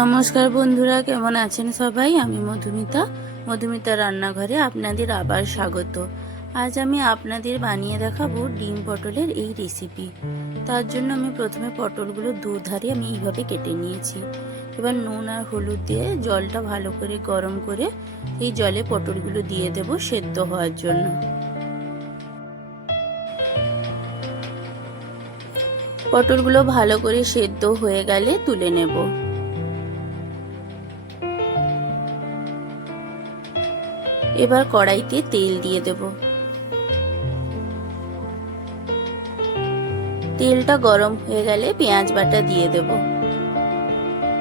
নমস্কার বন্ধুরা, কেমন আছেন সবাই? আমি মধুমিতা রান্নাঘরে আপনাদের আবার স্বাগত। আজ আমি আপনাদের বানিয়ে দেখাবো ডিম পটলের এই রেসিপি। তার জন্য আমি প্রথমে পটলগুলো দুধারে আমি এইভাবে কেটে নিয়েছি। এবার নুন আর হলুদ দিয়ে জলটা ভালো করে গরম করে এই জলে পটলগুলো দিয়ে দেব সেদ্ধ হওয়ার জন্য। পটলগুলো ভালো করে সেদ্ধ হয়ে গেলে তুলে নেব। এবার কড়াইতে তেল দিয়ে দেব। তেলটা গরম হয়ে গেলে পেঁয়াজ বাটা দিয়ে দেব।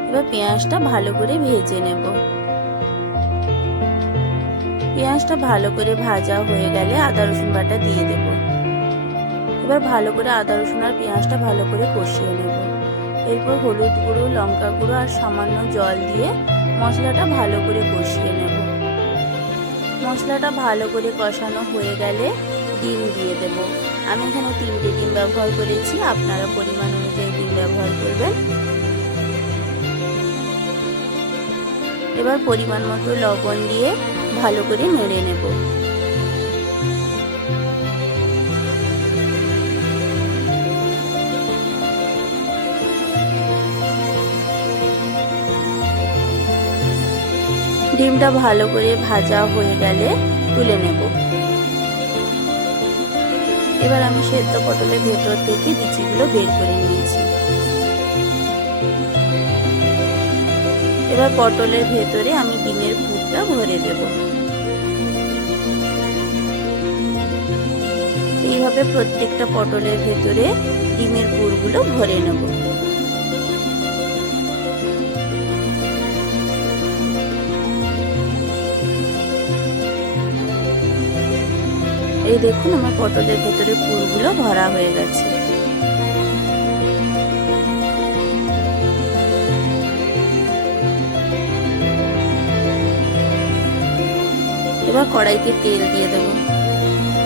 এবার পেঁয়াজটা ভালো করে ভেজে নেব। পেঁয়াজটা ভালো করে ভাজা হয়ে গেলে আদা রসুন বাটা দিয়ে দেব। এবার ভালো করে আদা রসুন আর পেঁয়াজটা ভালো করে কষিয়ে নেব। এরপর হলুদ গুঁড়ো, লঙ্কা গুঁড়ো আর সামান্য জল দিয়ে মশলাটা ভালো করে কষিয়ে নেব। মশলাটা ভালো করে কষানো হয়ে গেলে ডিম দিয়ে দেব। আমি এখানে 3টে ডিম ব্যবহার করেছি, আপনারা পরিমাণ অনুযায়ী ডিম ব্যবহার করবেন। এবার পরিমাণ মতো লবণ দিয়ে ভালো করে নেড়ে নেব। ডিমটা ভালো করে ভাজা হয়ে গেলে তুলে নেব। এবার আমি সেদ্ধ পটলের ভেতর থেকে বিচিগুলো বের করে নিয়েছি। এবার পটলের ভেতরে আমি ডিমের পুরটা ভরে দেব। এইভাবে প্রত্যেকটা পটলের ভেতরে ডিমের পুরগুলো ভরে নেব। এই দেখুন, আমার পটলের ভেতরে পুরগুলো ভরা হয়ে গেছে। এবার কড়াইতে তেল দিয়ে দেব।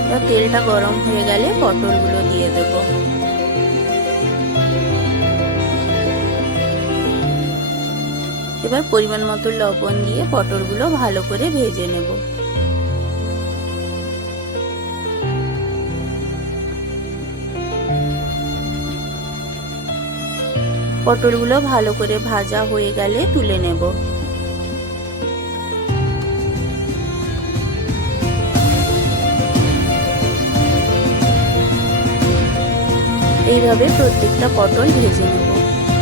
এবার তেলটা গরম হয়ে গেলে পটলগুলো দিয়ে দেব। এবার পরিমাণ মতো লবণ দিয়ে পটলগুলো ভালো করে ভেজে নেব। পটলগুলো ভালো করে ভাজা হয়ে গেলে তুলে নেব। এইভাবে প্রত্যেকটা পটল ভেজে নেব।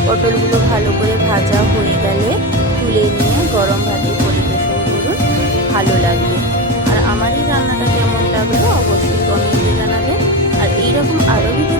পটলগুলো ভালো করে ভাজা হয়ে গেলে তুলে নিয়ে গরম ভাতে পরিবেশন করুন, ভালো লাগবে। আর আমার এই রান্নাটা কেমন লাগলো অবশ্যই কমেন্টে জানাবেন। আর এইরকম আরও ভিডিও